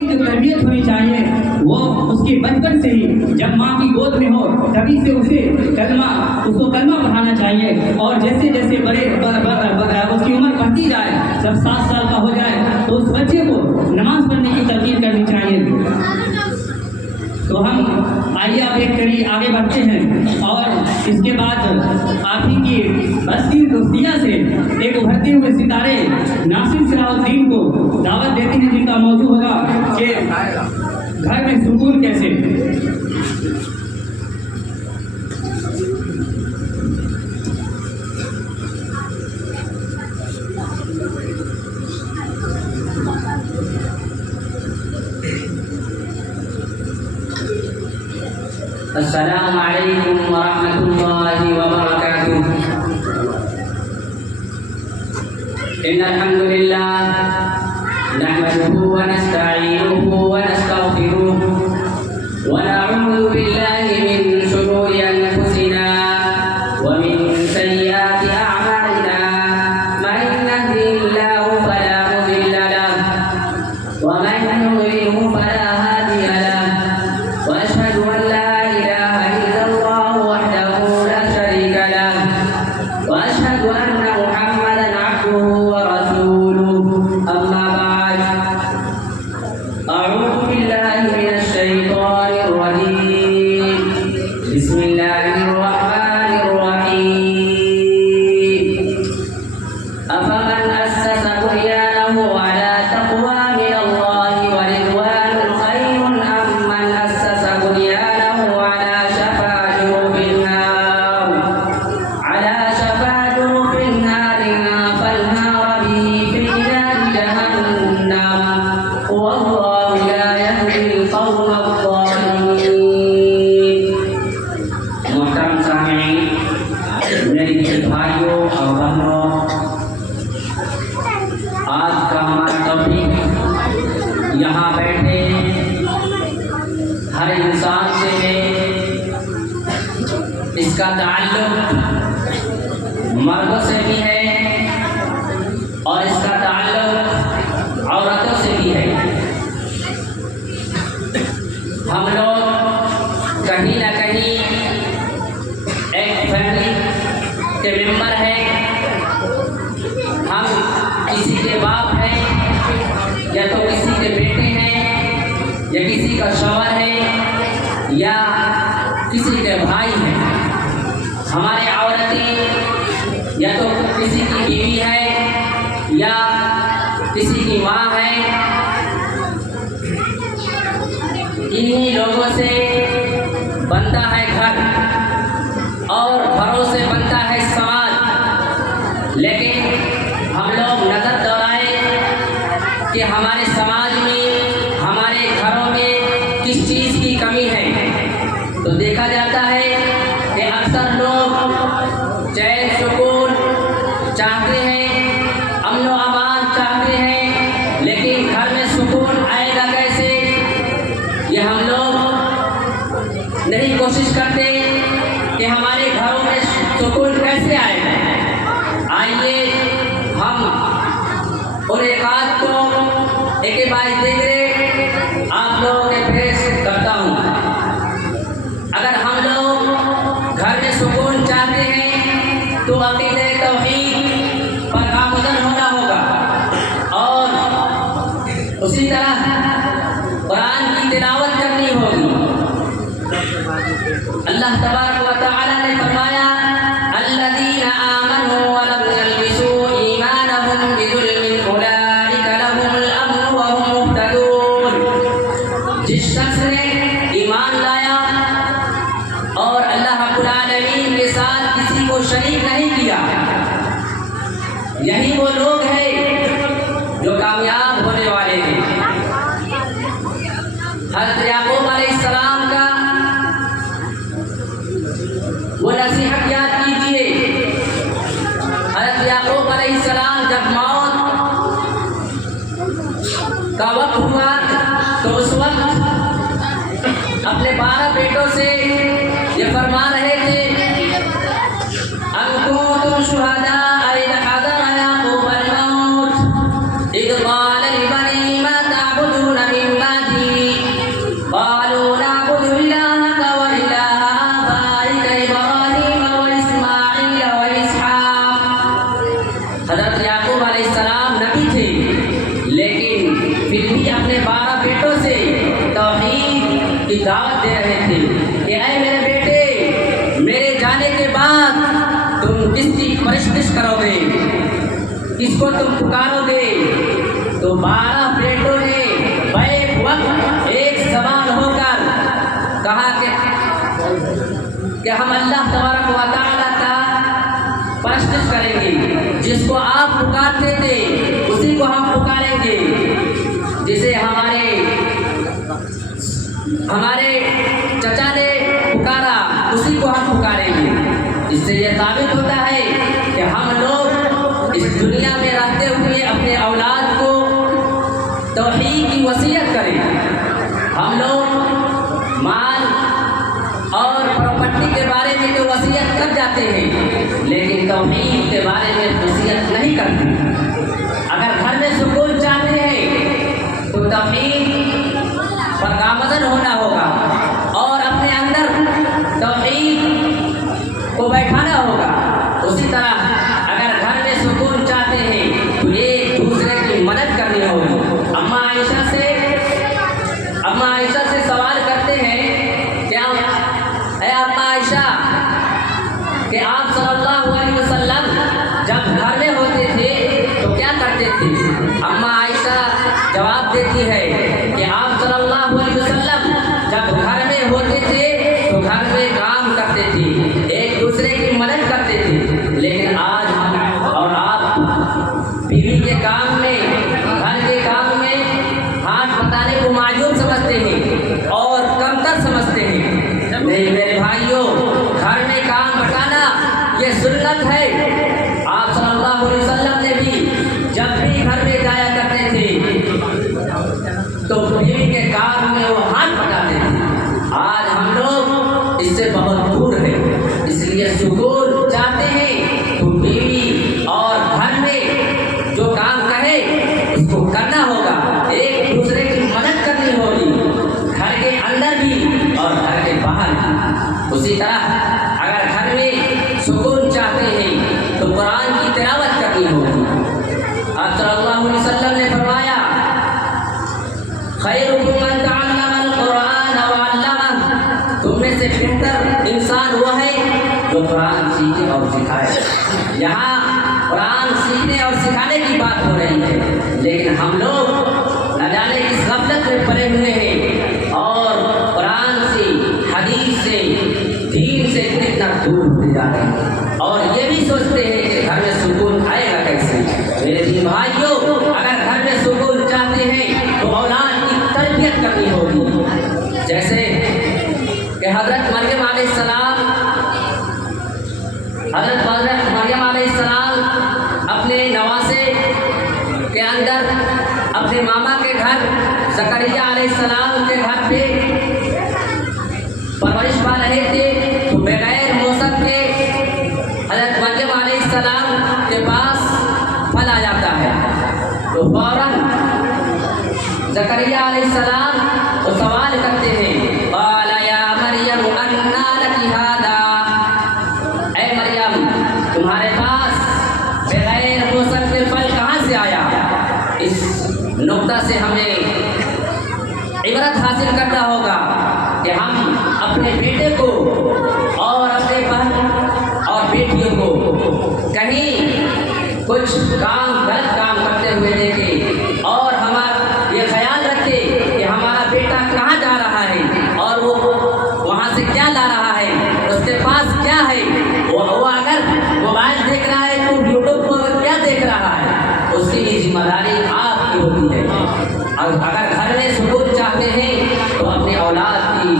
جو تربیت ہونی چاہیے وہ اس کی بچپن سے ہی جب ماں کی گود میں ہو تبھی سے اس کو کلمہ پڑھانا چاہیے، اور جیسے جیسے اس کی عمر بڑھتی جائے، جب 7 سال کا ہو جائے تو اس بچے کو نماز پڑھنے کی ترغیب کرنی چاہیے۔ تو ہم آئیے آپ ایک کڑی آگے بڑھتے ہیں، اور اس کے بعد آپ ہی کی بستی دوستیہ سے ایک ابھرتے ہوئے ستارے ناصر صلاح الدین کو دعوت دیتے ہیں، جن کا موضوع ہوگا کہ گھر میں سکون کیسے۔ السلام علیکم ورحمۃ اللہ وبرکاتہ۔ ان الحمد للہ نحمده ونستعینه ونستغفره ونعوذ باللہ من شرور انفسنا ومن سیئات اعمالنا، من يهده الله فلا مضل له ومن يضلل فلا هادی له، واشهد ان لا بسم اللہ الرحمن الرحیم۔ افمن اسس بنیانہ علی تقوی من اللہ ورضوان خیر ام من اسس بنیانہ علی شفا جرف النار فانہار به فی نار جہنم واللہ لا یہدی القوم الظالمین۔ محترم سامعین، میرے بھائیوں اور بہنوں، آج کا ہمارا ٹاپک یہاں بیٹھے ہر انسان سے ہے۔ اس کا تعلق مردوں سے بھی ہے اور اس کا تعلق عورتوں سے بھی ہے۔ ہم لوگ کہیں نہ کہیں ایک فیملی کے ممبر ہیں، ہم کسی کے باپ ہیں یا تو کسی کے بیٹے ہیں یا کسی کا شوہر ہے یا کسی کے بھائی ہیں۔ ہمارے عورتیں یا تو کسی کی بیوی ہے یا کسی کی ماں ہے۔ انہی لوگوں سے بنتا ہے گھر اور گھروں سے بنتا ہے سماج، لیکن ہم لوگ نظر دوڑائیں کہ ہمارے سماج میں، ہمارے گھروں میں کس چیز کی کمی ہے، تو دیکھا جاتا ہے کہ اکثر لوگ چین سکون چاہتے ہیں، امن و امان چاہتے ہیں، لیکن گھر میں سکون آئے گا کیسے، یہ ہم لوگ نہیں کوشش کرتے کہ ہمارے گھروں میں سکون کیسے آئے گا۔ آئیے ہم ان ایقات کو ایک بار دیکھے آپ لوگوں کے پیش کرتا ہوں۔ اگر ہم لوگ گھر میں سکون چاہتے ہیں تو عقیدہ توحید پر گامزن ہونا ہوگا، اور اسی طرح قرآن کی تلاوت کرنی ہوگی۔ اللہ تبارک و تعالی نے فرمایا الذین آمنوا ولم یلبسوا ایمانهم بظلم اولئک لهم الامن وهم مہتدون۔ جس شخص نے ایمان لایا اور اللہ رب العالمین کے ساتھ کسی کو شریک نہیں کیا، یہی وہ لوگ ہیں جو کامیاب ہونے والے ہیں۔ حضرت یعقوب علیہ السلام کا وہ نصیحت یاد کیجیے۔ حضرت یعقوب علیہ السلام جب موت کا وقت ہوا تو اس وقت اپنے 12 بیٹوں سے یہ فرما رہے تھے ام کنتم شہداء اذ حضر یعقوب الموت اذ قال لبنیہ ما تعبدون من بعدہ اپنے 12 بیٹوں سے توحید کی دعوت دے رہے تھے کہ اے میرے بیٹے، میرے جانے کے بعد تم کس کی پرستش کرو گے، کس کو تم پکارو گے؟ تو 12 بیٹوں نے بیک وقت ایک زبان ہو کر کہا کہ ہم اللہ تبارک و تعالیٰ کا پرستش کریں گے، جس کو آپ پکارتے تھے اسی کو ہم پکاریں گے، جسے ہمارے چچا نے پکارا اسی کو ہم پکاریں گے۔ اس سے یہ ثابت ہوتا ہے کہ ہم لوگ اس دنیا میں رہتے ہوئے اپنے اولاد کو توحید کی وصیت کریں۔ ہم لوگ مال اور پراپرٹی کے بارے میں تو وصیت کر جاتے ہیں، لیکن توحید کے بارے میں وصیت نہیں کرتے۔ اگر گھر میں سکون چاہتے ہیں تو توحید پر گامزن ہونا ہوگا اور اپنے اندر توحید کو بیٹھانا ہوگا۔ اسی طرح اگر گھر میں سکون چاہتے ہیں تو ایک دوسرے کی مدد کرنی ہوگی۔ اماں عائشہ سے سوال کرتے ہیں کہ اے اماں عائشہ کہ آپ صلی اللہ علیہ وسلم جب گھر میں ہوتے تھے تو کیا کرتے تھے؟ اماں عائشہ جواب دیتی ہے کہ آپ صلی اللہ علیہ وسلم جب گھر میں ہوتے تھے تو گھر میں کام کرتے تھے، ایک دوسرے کی مدد کرتے تھے، لیکن آج ہم اور آپ بیوی کے کام میں، گھر کے کام میں ہاتھ بتانے کو معجوب سمجھتے ہیں اور کمتر سمجھتے ہیں۔ نہیں میرے بھائیوں، گھر میں کام بتانا یہ سنت ہے۔ آپ صلی اللہ علیہ وسلم نے بھی جب بھی گھر میں جایا کرتے تھے تو بیوی کے کام میں وہ ہاتھ بٹاتے تھے۔ آج ہم لوگ اس سے بہت دور ہیں، اس لیے سکون چاہتے ہیں تو بیوی اور گھر میں جو کام کہے اس کو کرنا ہوگا، ایک دوسرے کی مدد کرنی ہوگی، گھر کے اندر بھی اور گھر کے باہر بھی۔ اسی طرح اگر گھر میں سکون چاہتے ہیں تو قرآن کی تلاوت کرنی ہوگی۔ آپ صلی اللہ علیہ وسلم نے فرمایا خیرکم من تعلم القرآن وعلمہ، تم میں سے بہتر انسان وہ ہے جو قرآن سیکھے اور سکھائے۔ یہاں قرآن سیکھنے اور سکھانے کی بات ہو رہی ہے، لیکن ہم لوگ نہ جانے کس غفلت میں پڑے ہوئے ہیں اور قرآن سے، حدیث سے، دین سے کتنا دور ہوتے جا رہے ہیں، اور یہ بھی سوچتے ہیں کہ گھر میں سکون آئے گا کیسے۔ میرے دین بھائیوں، اگر گھر میں سکون چاہتے ہیں تو اولاد کی تربیت کرنی ہوگی، جیسے کہ حضرت مریم علیہ السلام اپنے نواسے کے اندر اپنے ماما کے گھر زکریا علیہ السلام کے گھر پہ پرورش پا رہے تھے تو بغیر موسم کے حضرت مریم علیہ السلام کے پاس پھل آ جاتا ہے، تو فوراً زکریا علیہ السلام وہ سوال کرتے ہیں قال یا مریم انا لک ھذا، اے مریم تمہارے پاس بغیر موسم کے پھل کہاں سے آیا؟ اس نقطہ سے ہمیں عبرت حاصل کرنا ہوگا کہ ہم اپنے بیٹے کو اور اپنے بہن اور بیٹیوں کو کہیں کچھ غلط کام کرتے ہوئے دیکھیں اور ہمارا یہ خیال رکھے کہ ہمارا بیٹا کہاں جا رہا ہے اور وہ وہاں سے کیا لا رہا ہے، اس کے پاس کیا ہے، وہ اگر موبائل دیکھ رہا ہے تو یوٹیوب پر کیا دیکھ رہا ہے، اس کی بھی ذمہ داری آپ کی ہوتی ہے۔ اور اگر گھر میں سکون چاہتے ہیں تو اپنے اولاد کی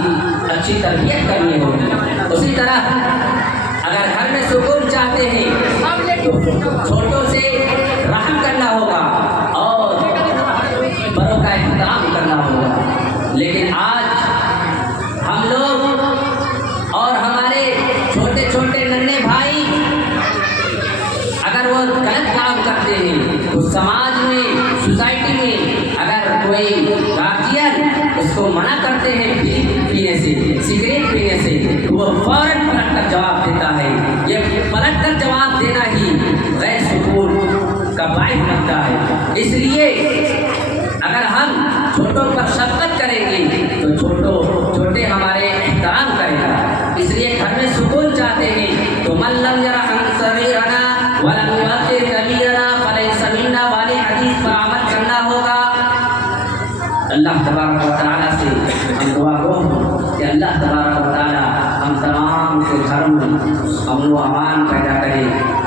اچھی تربیت کرنی ہوگی۔ اسی طرح اگر گھر میں سکون چاہتے ہیں تو چھوٹوں سے رحم کرنا ہوگا اور بڑوں کا احترام کرنا ہوگا۔ لیکن آج ہم لوگ اور ہمارے چھوٹے چھوٹے ننھے بھائی اگر وہ غلط کام کرتے ہیں تو سماج میں، سوسائٹی میں اگر کوئی گارجین اس کو منع کرتے ہیں پینے سے، سگریٹ پینے سے، تو وہ فوراً پلٹ کر جواب دیتا ہے۔ یہ پلٹ کر جواب دینا ہی غیر سکون کا باعث بنتا ہے۔ اس لیے اگر ہم چھوٹوں پر شفقت کریں گے تو چھوٹے ہمارے احترام کریں گا. اس لیے گھر میں سکون چاہتے ہیں تو من لم یرحم صغیرنا ولم یوقر کبیرنا فلیس منا والی حدیث پر عمل کرنا ہوگا. اللہ تبارک و تعالیٰ سے ہم دعا گو کہ اللہ تبارک و تعالیٰ ہم تمام کے گھروں میں امن و امان پیدا کرے.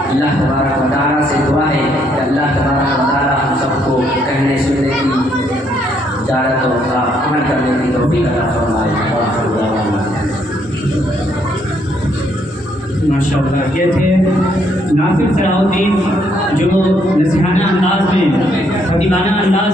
اللہ تبارک و تعالیٰ سے دعا ہے کہ اللہ تبارک و تعالیٰ ہم سب کو کہنے سننے کی اجازت و عمل کرنے کی توفیق عطا فرمائے. ماشاء اللہ. یہ تھے ناصر صلاح الدین جو نصیحانہ انداز میں خطیبانہ انداز